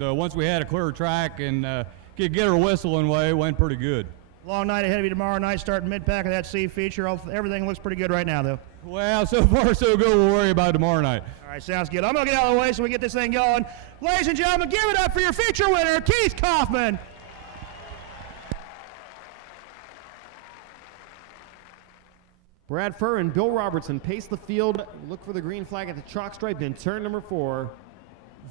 Once we had a clear track and get her whistling way, it went pretty good. Long night ahead of you tomorrow night, starting mid-pack of that C feature. Everything looks pretty good right now, though. Well, so far so good. We'll worry about it tomorrow night. All right, sounds good. I'm going to get out of the way so we get this thing going. Ladies and gentlemen, give it up for your feature winner, Keith Kaufman. Brad Furr and Bill Robertson pace the field. Look for the green flag at the chalk stripe in turn number 4.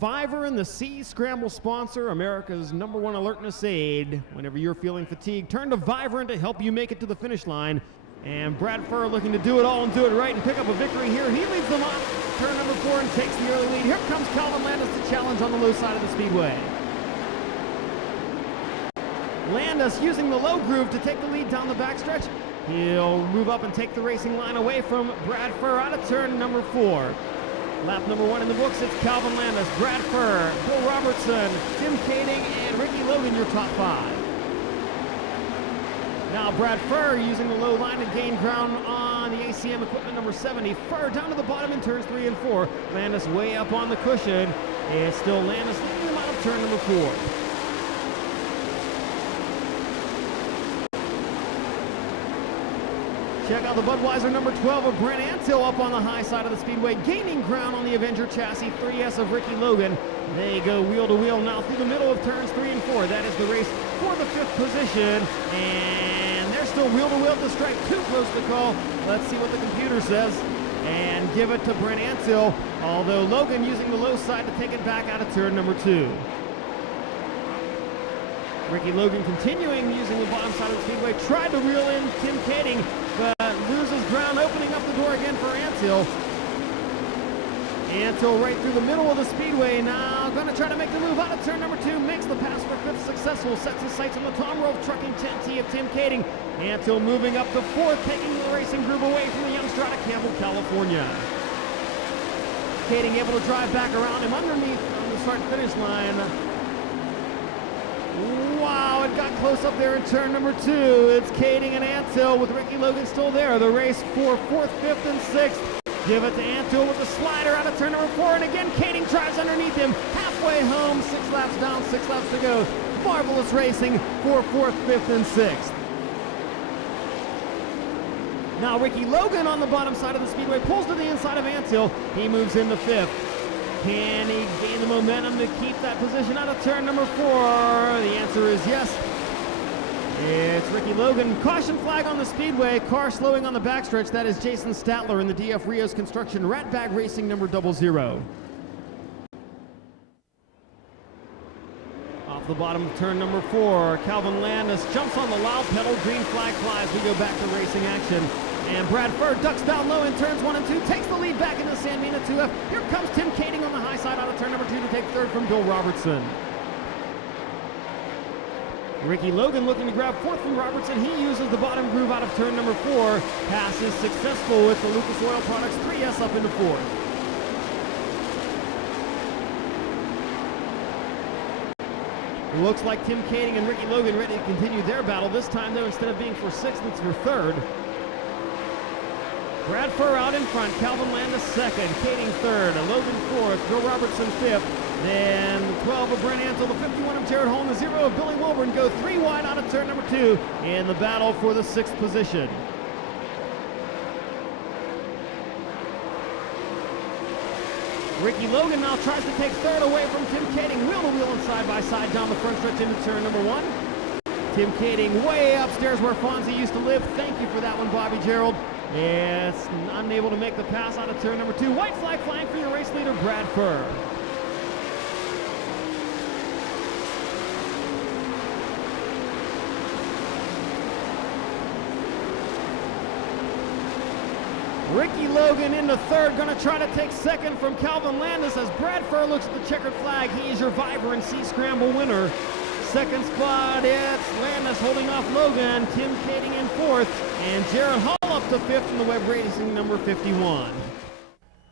Viver and the C Scramble sponsor, America's #1 alertness aid. Whenever you're feeling fatigued, turn to Vibrant to help you make it to the finish line. And Brad Furr looking to do it all and do it right and pick up a victory here. He leads them off turn number 4 and takes the early lead. Here comes Calvin Landis to challenge on the low side of the speedway. Landis using the low groove to take the lead down the backstretch. He'll move up and take the racing line away from Brad Furr out of turn number 4. Lap number 1 in the books, it's Calvin Landis, Brad Furr, Bill Robertson, Tim Kading, and Ricky Logan, your top 5. Now Brad Furr using the low line to gain ground on the ACM equipment number 70. Furr down to the bottom in turns 3 and 4. Landis way up on the cushion. It's still Landis leading them out of turn number 4. Check out the Budweiser number 12 of Brent Antill up on the high side of the speedway, gaining ground on the Avenger chassis 3S of Ricky Logan. They go wheel to wheel now through the middle of turns 3 and 4. That is the race for the 5th position. And they're still wheel to wheel at the stripe, too close to call. Let's see what the computer says. And give it to Brent Antill, although Logan using the low side to take it back out of turn number 2. Ricky Logan continuing using the bottom side of the speedway, tried to reel in Tim Kading, but loses ground, opening up the door again for Antill. Antill right through the middle of the speedway now, going to try to make the move out of turn number 2, makes the pass for 5th successful, sets his sights on the Tom Rolfe Trucking 10T of Tim Kading. Antill moving up to 4th, taking the racing groove away from the youngster out of Campbell, California. Kading able to drive back around him underneath on the start-finish line. Wow, it got close up there in turn number 2. It's Kading and Antill with Ricky Logan still there. The race for 4th, 5th, and 6th. Give it to Antill with the slider out of turn number 4. And again, Kading drives underneath him. Halfway home, 6 laps down, 6 laps to go. Marvelous racing for 4th, 5th, and 6th. Now Ricky Logan on the bottom side of the speedway pulls to the inside of Antill. He moves into 5th. Can he gain the momentum to keep that position out of turn number 4? The answer is yes. It's Ricky Logan. Caution flag on the speedway. Car slowing on the backstretch. That is Jason Statler in the DF Rios Construction Ratbag Racing number 00. Off the bottom of turn number 4, Calvin Landis jumps on the loud pedal. Green flag flies. We go back to racing action. And Brad Furr ducks down low in turns 1 and 2, takes the lead back into Sanmina 2F. Here comes Tim Kading on the high side out of turn number 2 to take 3rd from Bill Robertson. Ricky Logan looking to grab 4th from Robertson. He uses the bottom groove out of turn number 4. Pass is successful with the Lucas Oil Products 3S up into 4th. Looks like Tim Kading and Ricky Logan ready to continue their battle. This time, though, instead of being for 6th, it's for 3rd. Brad Furr out in front, Calvin Landis 2nd, Kading 3rd, Logan 4th, Bill Robertson 5th, then the 12 of Brent Antill, the 51 of Jared Hall, and the 0 of Billy Wilburn go 3 wide out of turn number 2 in the battle for the 6th position. Ricky Logan now tries to take 3rd away from Tim Kading, wheel to wheel and side by side down the front stretch into turn number 1. Tim Kading way upstairs where Fonzie used to live. Thank you for that one, Bobby Gerald. It's unable to make the pass out of turn number 2. White flag flying for your race leader, Brad Furr. Ricky Logan into 3rd, going to try to take 2nd from Calvin Landis as Brad Furr looks at the checkered flag. He is your Viber and C Scramble winner. 2nd spot, it's Landis holding off Logan, Tim Kading in 4th, and Jared Hall up to 5th in the web racing number 51.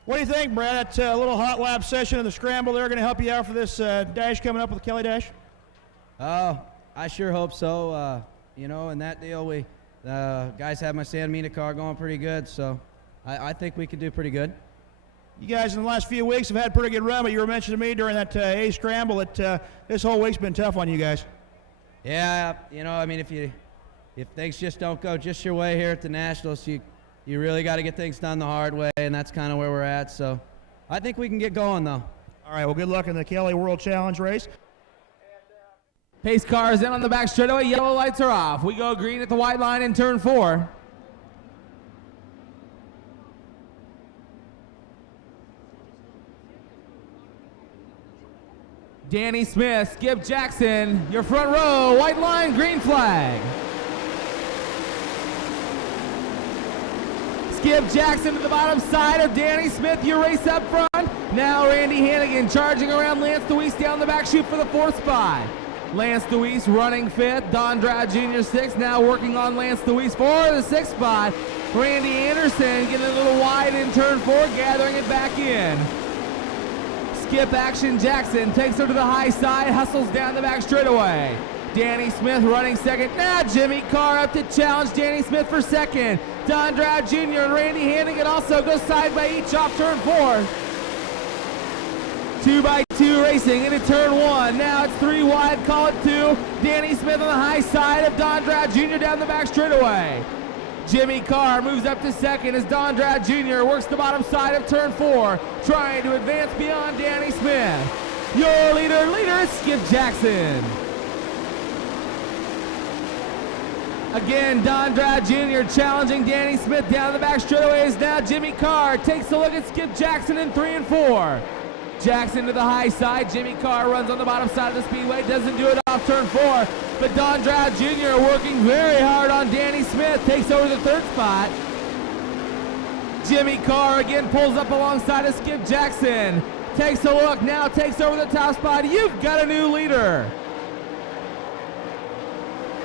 What do you think, Brad? That little hot lap session in the scramble, they're going to help you out for this dash coming up with the Kelly Dash? I sure hope so. You know, in that deal, we guys have my Sanmina car going pretty good, so I think we could do pretty good. You guys in the last few weeks have had a pretty good run, but you were mentioning to me during that A scramble that this whole week's been tough on you guys. Yeah, you know, I mean, if things just don't go just your way here at the Nationals, you really got to get things done the hard way, and that's kind of where we're at. So I think we can get going, though. All right, well, good luck in the Kelly World Challenge race. Pace car is in on the back straightaway. Yellow lights are off. We go green at the white line in turn 4. Danny Smith, Skip Jackson, your front row, white line, green flag. Skip Jackson to the bottom side of Danny Smith, your race up front. Now Randy Hannigan charging around Lance DeWeese down the back chute for the 4th spot. Lance DeWeese running 5th, Don Drad Jr. 6th, now working on Lance DeWeese for the 6th spot. Randy Anderson getting a little wide in turn 4, gathering it back in. Skip Action Jackson takes her to the high side, hustles down the back straightaway. Danny Smith running 2nd. Now Jimmy Carr up to challenge Danny Smith for 2nd. Don Drad Jr. and Randy Hannigan also go side by each off turn 4. 2x2 racing into turn 1. Now it's 3 wide, call it 2. Danny Smith on the high side of Don Drad Jr. down the back straightaway. Jimmy Carr moves up to 2nd as Don Drad Jr. works the bottom side of turn 4, trying to advance beyond Danny Smith. Your leader is Skip Jackson. Again, Don Drad Jr. challenging Danny Smith down the back straightaway as now Jimmy Carr takes a look at Skip Jackson in 3 and 4. Jackson to the high side. Jimmy Carr runs on the bottom side of the speedway. Doesn't do it off turn 4. But Don Drad Jr. working very hard on Danny Smith. Takes over the 3rd spot. Jimmy Carr again pulls up alongside of Skip Jackson. Takes a look. Now takes over the top spot. You've got a new leader.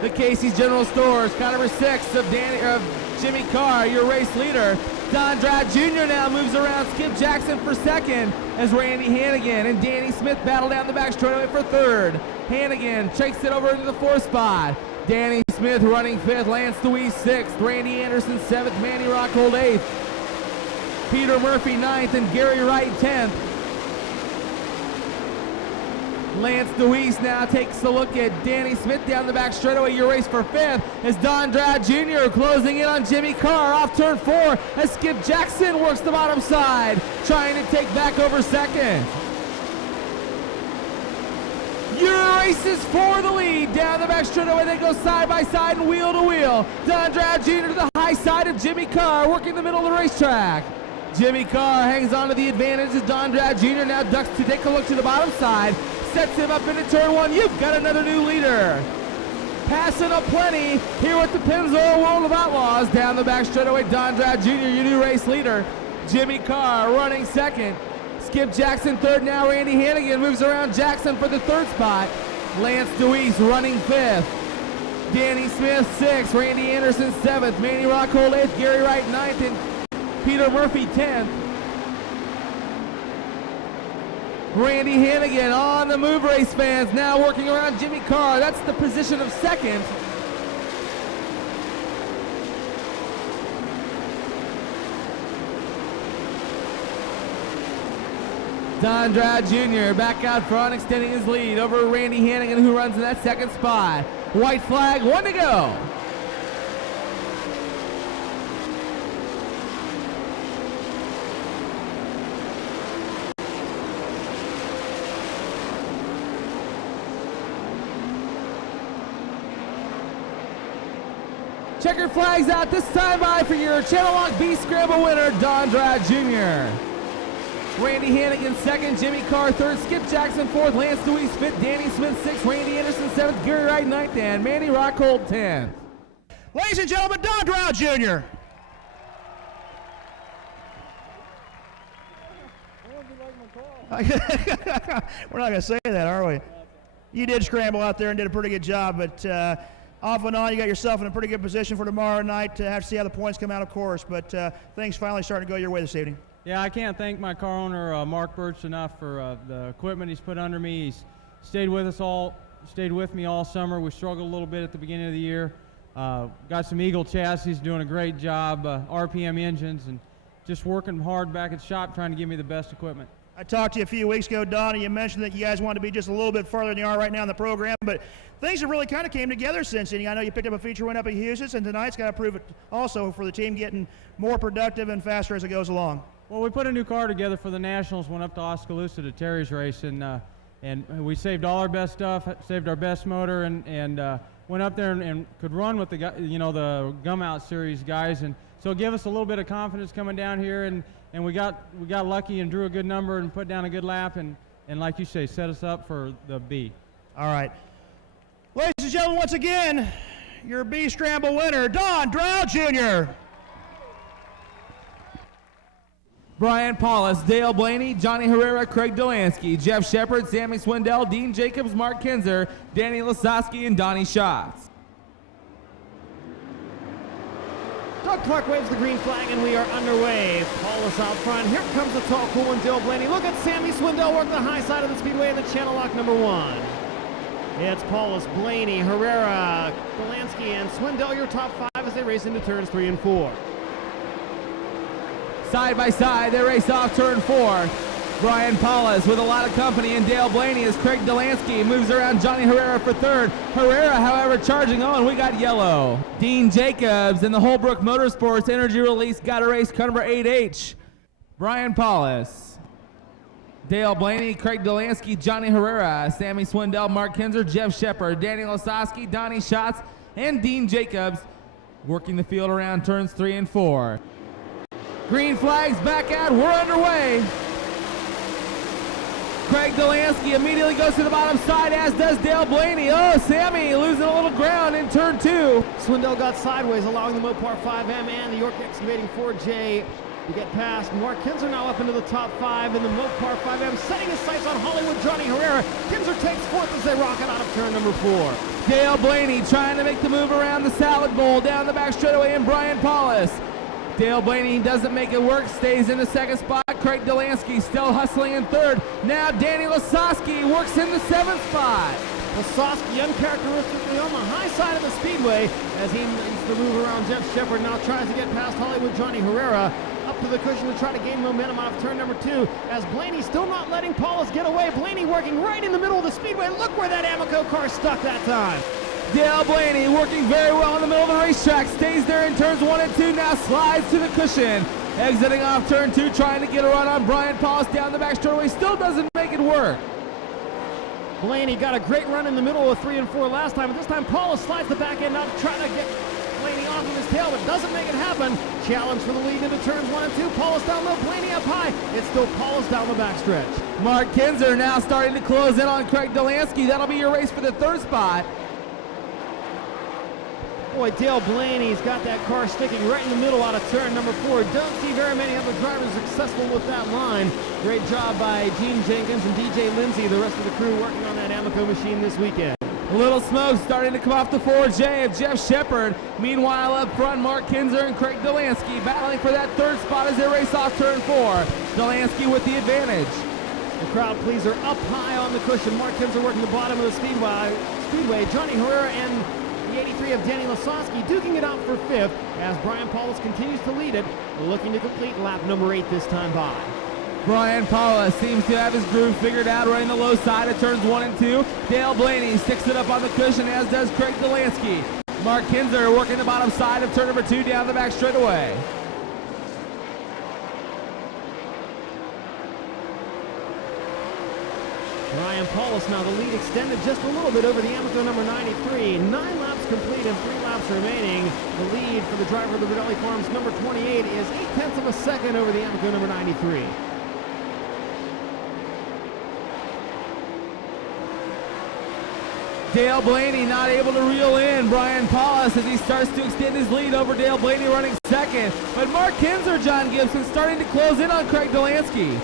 The Casey's General Stores, car number 6 of Jimmy Carr, your race leader. Don Drad Jr. now moves around Skip Jackson for 2nd as Randy Hannigan and Danny Smith battle down the back straightaway for 3rd. Hannigan takes it over into the 4th spot. Danny Smith running 5th, Lance DeWeese 6th, Randy Anderson 7th, Manny Rockhold 8th, Peter Murphy 9th, and Gary Wright 10th. Lance DeWeese now takes a look at Danny Smith down the back straightaway. Your race for 5th as Don Drad Jr. closing in on Jimmy Carr off turn 4 as Skip Jackson works the bottom side, trying to take back over 2nd. Your race is for the lead. Down the back straightaway, they go side by side and wheel to wheel. Don Drad Jr. to the high side of Jimmy Carr, working the middle of the racetrack. Jimmy Carr hangs on to the advantage as Don Drad Jr. now ducks to take a look to the bottom side. Sets him up into turn 1. You've got another new leader. Passing up plenty here with the Pennzoil World of Outlaws. Down the back straightaway, Don Drad Jr., your new race leader. Jimmy Carr running 2nd. Skip Jackson 3rd. Now Randy Hannigan moves around Jackson for the 3rd spot. Lance DeWeese running 5th. Danny Smith 6th. Randy Anderson 7th. Manny Rockhold 8th. Gary Wright 9th. And Peter Murphy 10th. Randy Hannigan on the move, race fans, now working around Jimmy Carr. That's the position of 2nd. Don Drad Jr. back out front, extending his lead over Randy Hannigan, who runs in that 2nd spot. White flag, 1 to go. Checker flags out this time by for your Channel Lock B Scramble winner, Don Drad Jr. Randy Hannigan 2nd, Jimmy Carr 3rd, Skip Jackson 4th, Lance DeWeese 5th, Danny Smith 6th, Randy Anderson 7th, Gary Wright 9th, and Manny Rockhold 10th. Ladies and gentlemen, Don Drad Jr. We're not going to say that, are we? You did scramble out there and did a pretty good job, but off and on, you got yourself in a pretty good position for tomorrow night to have to see how the points come out, of course, but things finally starting to go your way this evening. Yeah, I can't thank my car owner, Mark Birch, enough for the equipment he's put under me. He's stayed with me all summer. We struggled a little bit at the beginning of the year. Got some Eagle chassis, doing a great job, RPM engines, and just working hard back at the shop trying to give me the best equipment. I talked to you a few weeks ago, Don, and you mentioned that you guys wanted to be just a little bit farther than you are right now in the program, but things have really kind of came together since then. I know you picked up a feature win up at Houston, and tonight's got to prove it also for the team getting more productive and faster as it goes along. Well, we put a new car together for the Nationals, went up to Oskaloosa to Terry's race, and we saved all our best stuff, saved our best motor, and went up there and could run with the the Gum Out Series guys, and so it gave us a little bit of confidence coming down here, and we got lucky and drew a good number and put down a good lap, and like you say, set us up for the B. All right. Ladies and gentlemen, once again, your B Scramble winner, Don Drow Jr. Brian Paulus, Dale Blaney, Johnny Herrera, Craig Delansky, Jeff Shepard, Sammy Swindell, Dean Jacobs, Mark Kinzer, Danny Lasowski, and Donnie Schatz. Doug Clark waves the green flag, and we are underway. Paulus out front. Here comes the tall, cool one, Dale Blaney. Look at Sammy Swindell work the high side of the speedway in the channel lock number 1. It's Paulus, Blaney, Herrera, Delansky, and Swindell, your top 5 as they race into turns 3 and 4. Side by side, they race off turn 4. Brian Paulus with a lot of company, and Dale Blaney as Craig Delansky moves around Johnny Herrera for third. Herrera, however, charging on. We got yellow. Dean Jacobs and the Holbrook Motorsports Energy Release got a race car number 8H. Brian Paulus, Dale Blaney, Craig Delansky, Johnny Herrera, Sammy Swindell, Mark Kinzer, Jeff Shepard, Danny Lasowski, Donnie Schatz, and Dean Jacobs working the field around turns 3 and 4. Green flags back out. We're underway. Craig Delansky immediately goes to the bottom side, as does Dale Blaney. Oh, Sammy losing a little ground in turn 2. Swindell got sideways, allowing the Mopar 5M and the York Excavating 4J to get past. Mark Kinzer now up into the top 5 in the Mopar 5M, setting his sights on Hollywood Johnny Herrera. Kinzer takes 4th as they rocket out of turn number 4. Dale Blaney trying to make the move around the salad bowl down the back straightaway, and Brian Paulus. Dale Blaney doesn't make it work, stays in the 2nd spot. Craig Delansky still hustling in 3rd. Now Danny Lasowski works in the 7th spot. Lasowski uncharacteristically on the high side of the speedway as he needs to move around Jeff Shepard. Now tries to get past Hollywood Johnny Herrera up to the cushion to try to gain momentum out of turn number 2 as Blaney still not letting Paulus get away. Blaney working right in the middle of the speedway. Look where that Amoco car stuck that time. Dale Blaney working very well in the middle of the racetrack, stays there in turns 1 and 2, now slides to the cushion. Exiting off turn 2, trying to get a run on Brian Paulus down the back straightaway, still doesn't make it work. Blaney got a great run in the middle of 3 and 4 last time, but this time Paulus slides the back end out, trying to get Blaney off of his tail, but doesn't make it happen. Challenge for the lead into turns 1 and 2. Paulus down low, Blaney up high. It's still Paulus down the backstretch. Mark Kinzer now starting to close in on Craig Delansky. That'll be your race for the 3rd spot. Boy, Dale Blaney's got that car sticking right in the middle out of turn number 4. Don't see very many other drivers successful with that line. Great job by Gene Jenkins and DJ Lindsay, the rest of the crew working on that Amoco machine this weekend. A little smoke starting to come off the 4J of Jeff Shepard. Meanwhile, up front, Mark Kinzer and Craig Delansky battling for that 3rd spot as they race off turn 4. Delansky with the advantage. The crowd pleaser up high on the cushion. Mark Kinzer working the bottom of the speedway. Johnny Herrera and the 83 of Danny Lasowski duking it out for 5th as Brian Paulus continues to lead it, looking to complete lap number 8 this time by. Brian Paulus seems to have his groove figured out, running the low side of turns 1 and 2. Dale Blaney sticks it up on the cushion, as does Craig Delansky. Mark Kinzer working the bottom side of turn number 2 down the back straightaway. Brian Paulus now the lead extended just a little bit over the Amoco number 93. 9 laps complete and 3 laps remaining. The lead for the driver of the Rodelli Farms number 28 is 0.8 of a second over the Amoco number 93. Dale Blaney not able to reel in Brian Paulus as he starts to extend his lead over Dale Blaney running 2nd. But Mark Kinzer, John Gibson, starting to close in on Craig Delansky.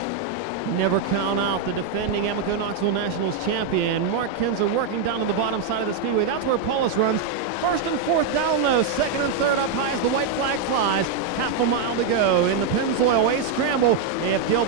Never count out the defending Amoco Knoxville Nationals champion. Mark Kinzer working down to the bottom side of the speedway. That's where Paulus runs. 1st and 4th down low, 2nd and 3rd up high as the white flag flies. Half a mile to go in the Pennzoil Way scramble. If Dale